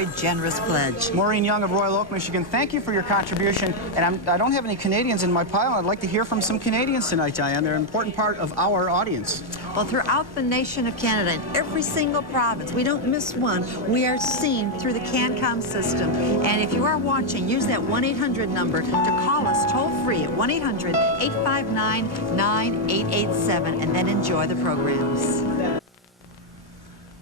very generous pledge. Maureen Young of Royal Oak, Michigan, thank you for your contribution. And I don't have any Canadians in my pile. I'd like to hear from some Canadians tonight, Diane. They're an important part of our audience. Well, throughout the nation of Canada, in every single province, we don't miss one. We are seen through the CanCom system. And if you are watching, use that 1-800 number to call us toll-free at 1-800-859-9887 and then enjoy the programs.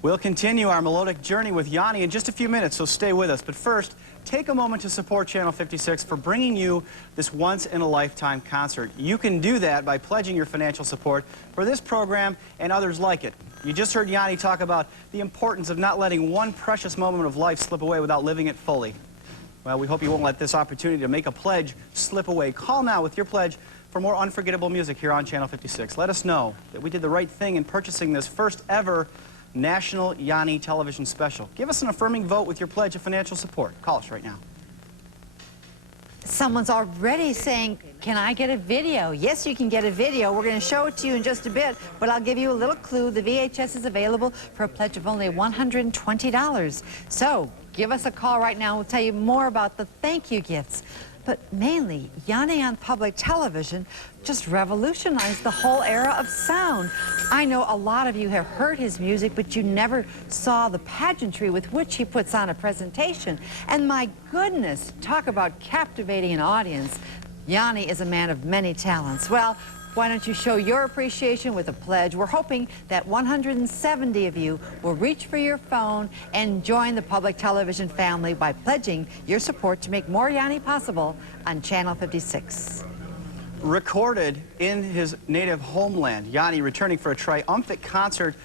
We'll continue our melodic journey with Yanni in just a few minutes, so stay with us. But first, take a moment to support Channel 56 for bringing you this once-in-a-lifetime concert. You can do that by pledging your financial support for this program and others like it. You just heard Yanni talk about the importance of not letting one precious moment of life slip away without living it fully. Well, we hope you won't let this opportunity to make a pledge slip away. Call now with your pledge for more unforgettable music here on Channel 56. Let us know that we did the right thing in purchasing this first ever National Yanni television special. Give us an affirming vote with your pledge of financial support. Call us right now. Someone's already saying, can I get a video? Yes, you can get a video. We're going to show it to you in just a bit, but I'll give you a little clue. The VHS is available for a pledge of only $120. So give us a call right now. We'll tell you more about the thank you gifts. But mainly, Yanni on public television just revolutionized the whole era of sound. I know a lot of you have heard his music, but you never saw the pageantry with which he puts on a presentation. And my goodness, talk about captivating an audience. Yanni is a man of many talents. Well, why don't you show your appreciation with a pledge? We're hoping that 170 of you will reach for your phone and join the public television family by pledging your support to make more Yanni possible on Channel 56. Recorded in his native homeland, Yanni returning for a triumphant concert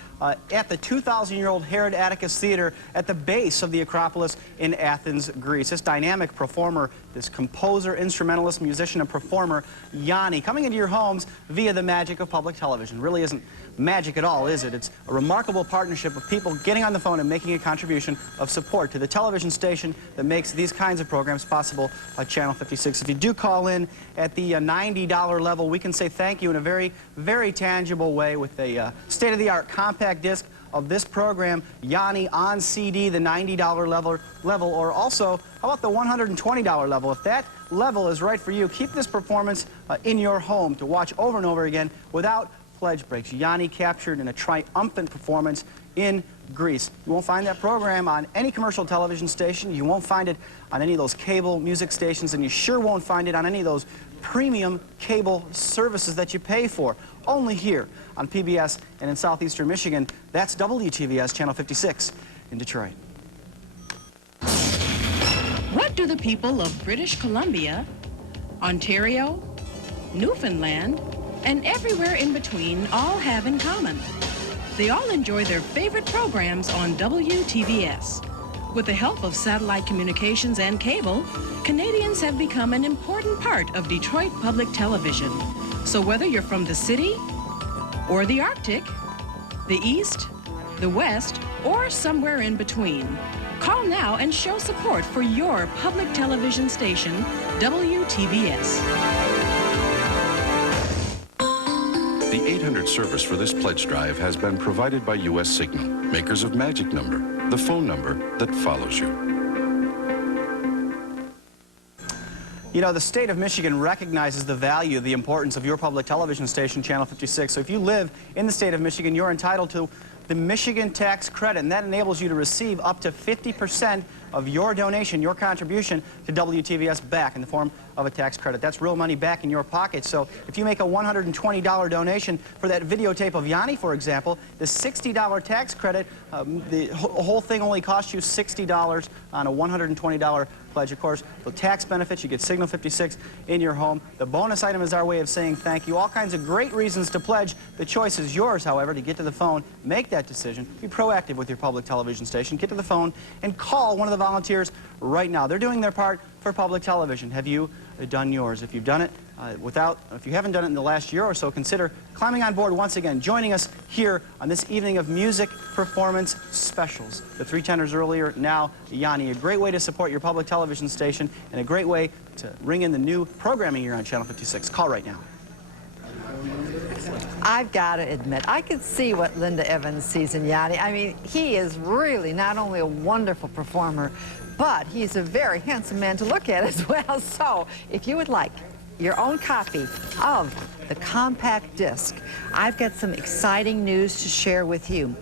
at the 2,000-year-old Herod Atticus Theater at the base of the Acropolis in Athens, Greece. This dynamic performer, this composer, instrumentalist, musician, and performer, Yanni, coming into your homes via the magic of public television. Really isn't magic at all, is it? It's a remarkable partnership of people getting on the phone and making a contribution of support to the television station that makes these kinds of programs possible on Channel 56. If you do call in at the $90 level, we can say thank you in a very, very tangible way with a state-of-the-art compact disc of this program, Yanni on CD, the $90 level, or also, how about the $120 level? If that level is right for you, keep this performance in your home to watch over and over again without pledge breaks. Yanni captured in a triumphant performance in Greece. You won't find that program on any commercial television station. You won't find it on any of those cable music stations, and you sure won't find it on any of those premium cable services that you pay for. Only here on PBS and in southeastern Michigan. That's WTVS Channel 56 in Detroit. What do the people of British Columbia, Ontario, Newfoundland, and everywhere in between all have in common? They all enjoy their favorite programs on WTVS. With the help of satellite communications and cable, Canadians have become an important part of Detroit public television. So whether you're from the city, or the Arctic, the East, the West, or somewhere in between, call now and show support for your public television station, WTVS. The 800 service for this pledge drive has been provided by U.S. Signal, makers of Magic Number, the phone number that follows you. You know, the state of Michigan recognizes the value, the importance of your public television station, Channel 56. So if you live in the state of Michigan, you're entitled to the Michigan tax credit, and that enables you to receive up to 50% of your donation, your contribution to WTVS back in the form of a tax credit. That's real money back in your pocket. So if you make a $120 donation for that videotape of Yanni, for example, the $60 tax credit, the whole thing only costs you $60 on a $120 pledge. Of course, the tax benefits, you get Signal 56 in your home. The bonus item is our way of saying thank you. All kinds of great reasons to pledge. The choice is yours, however, to get to the phone, make that decision, be proactive with your public television station, get to the phone, and call one of the volunteers right now. They're doing their part for public television. Have you done yours? If you've done it if you haven't done it in the last year or so, consider climbing on board once again, joining us here on this evening of music performance specials. The three tenors earlier, now Yanni. A great way to support your public television station and a great way to ring in the new programming here on Channel 56. Call right now. I've got to admit, I could see what Linda Evans sees in Yanni. I mean, he is really not only a wonderful performer, but he's a very handsome man to look at as well. So, if you would like your own copy of the compact disc, I've got some exciting news to share with you.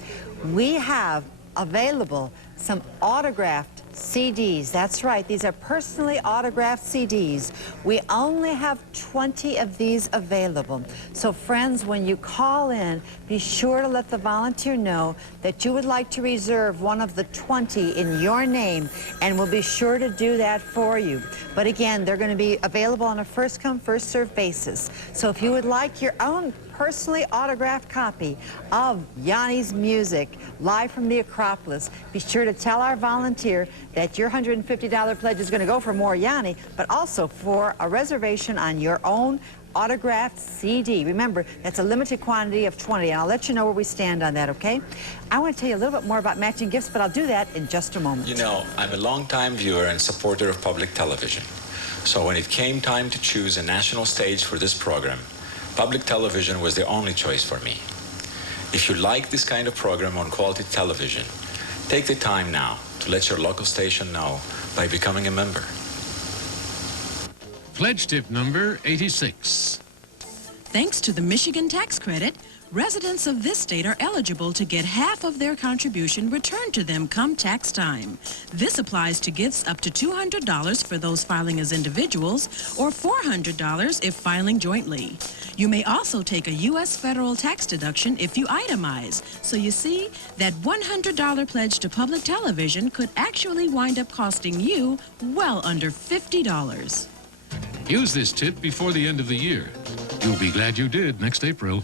We have available some autographed CDs. That's right, these are personally autographed CDs. We only have 20 of these available. So friends, when you call in, be sure to let the volunteer know that you would like to reserve one of the 20 in your name, and we'll be sure to do that for you. But again, they're going to be available on a first-come, first-served basis. So if you would like your own personally autographed copy of Yanni's music live from the Acropolis, be sure to tell our volunteer that your $150 pledge is going to go for more Yanni, but also for a reservation on your own autographed CD. Remember, that's a limited quantity of 20, and I'll let you know where we stand on that, okay? I want to tell you a little bit more about matching gifts, but I'll do that in just a moment. You know, I'm a longtime viewer and supporter of public television. So when it came time to choose a national stage for this program, public television was the only choice for me. If you like this kind of program on quality television, take the time now to let your local station know by becoming a member. Pledge tip number 86. Thanks to the Michigan tax credit, residents of this state are eligible to get half of their contribution returned to them come tax time. This applies to gifts up to $200 for those filing as individuals or $400 if filing jointly. You may also take a U.S. federal tax deduction if you itemize. So you see, that $100 pledge to public television could actually wind up costing you well under $50. Use this tip before the end of the year. You'll be glad you did next April.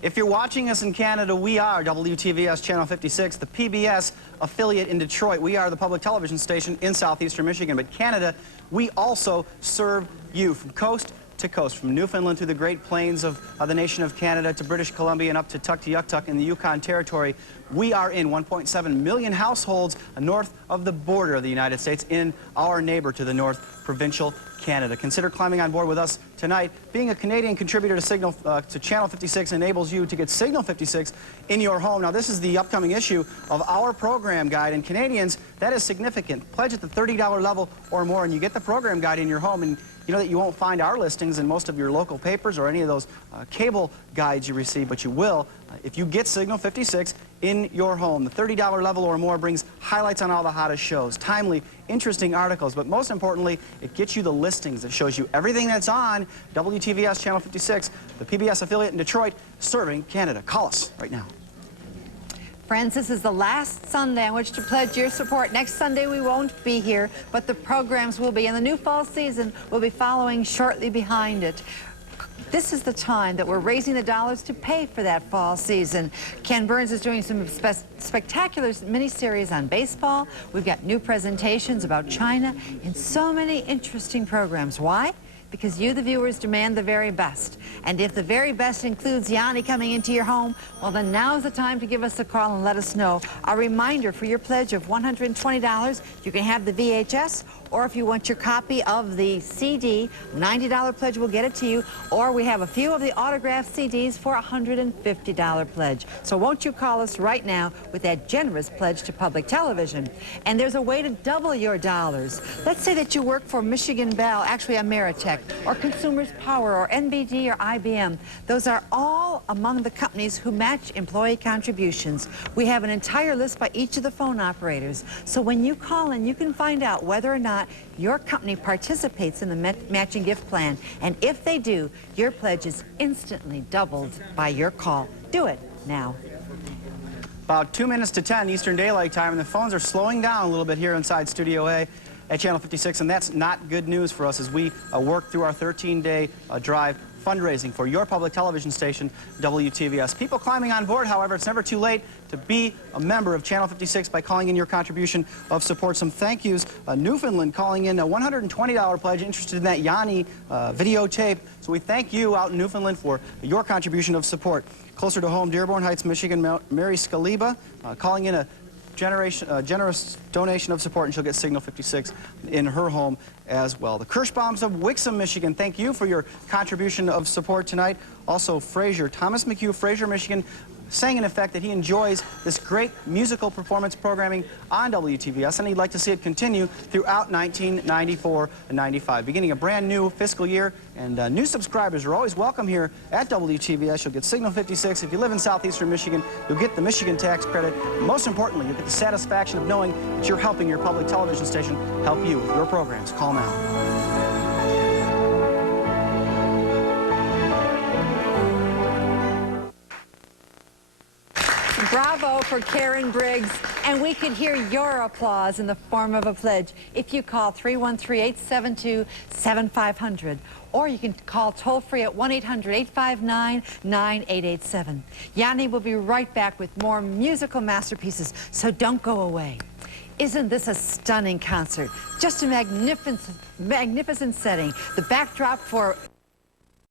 If you're watching us in Canada, we are WTVS Channel 56, the PBS affiliate in Detroit. We are the public television station in southeastern Michigan. But Canada, we also serve you from coast to coast, from Newfoundland through the Great Plains of the nation of Canada to British Columbia and up to Tuktoyaktuk in the Yukon Territory. We are in 1.7 million households north of the border of the United States in our neighbor to the north, provincial Canada. Consider climbing on board with us tonight. Being a Canadian contributor to Signal to Channel 56 enables you to get Signal 56 in your home. Now, this is the upcoming issue of our program guide, and Canadians, that is significant. Pledge at the $30 level or more, and you get the program guide in your home. And you know that you won't find our listings in most of your local papers or any of those cable guides you receive, but you will if you get Signal 56 in your home. The $30 level or more brings highlights on all the hottest shows, timely, interesting articles, but most importantly, it gets you the listings. It shows you everything that's on WTVS Channel 56, the PBS affiliate in Detroit, serving Canada. Call us right now. Friends, this is the last Sunday on which to pledge your support. Next Sunday we won't be here, but the programs will be, and the new fall season will be following shortly behind it. This is the time that we're raising the dollars to pay for that fall season. Ken Burns is doing some spectacular miniseries on baseball. We've got new presentations about China and so many interesting programs. Why? Because you, the viewers, demand the very best. And if the very best includes Yanni coming into your home, well, then now's the time to give us a call and let us know. A reminder, for your pledge of $120, you can have the VHS, or if you want your copy of the CD, $90 pledge will get it to you, or we have a few of the autographed CDs for a $150 pledge. So won't you call us right now with that generous pledge to public television? And there's a way to double your dollars. Let's say that you work for Michigan Bell, actually Ameritech, or Consumers Power, or NBD, or IBM. Those are all among the companies who match employee contributions. We have an entire list by each of the phone operators. So when you call in, you can find out whether or not your company participates in the matching gift plan. And if they do, your pledge is instantly doubled by your call. Do it now. About 2 minutes to 10 Eastern Daylight Time, and the phones are slowing down a little bit here inside Studio A at Channel 56, and that's not good news for us as we work through our 13-day drive fundraising for your public television station, WTVS. People climbing on board, however, it's never too late to be a member of Channel 56 by calling in your contribution of support. Some thank yous. Newfoundland calling in a $120 pledge, interested in that Yanni videotape. So we thank you out in Newfoundland for your contribution of support. Closer to home, Dearborn Heights, Michigan, Mary Scaliba calling in a generous donation of support, and she'll get Signal 56 in her home as well. The Kirschbaums of Wixom, Michigan, thank you for your contribution of support tonight. Also, Thomas McHugh, Fraser, Michigan, saying in effect that he enjoys this great musical performance programming on WTVS, and he'd like to see it continue throughout 1994 and 95. Beginning a brand new fiscal year, and new subscribers are always welcome here at WTVS. You'll get Signal 56. If you live in southeastern Michigan, you'll get the Michigan tax credit. Most importantly, you'll get the satisfaction of knowing that you're helping your public television station help you with your programs. Call now. Bravo for Karen Briggs, and we could hear your applause in the form of a pledge if you call 313-872-7500, or you can call toll-free at 1-800-859-9887. Yanni will be right back with more musical masterpieces, so don't go away. Isn't this a stunning concert? Just a magnificent setting. The backdrop for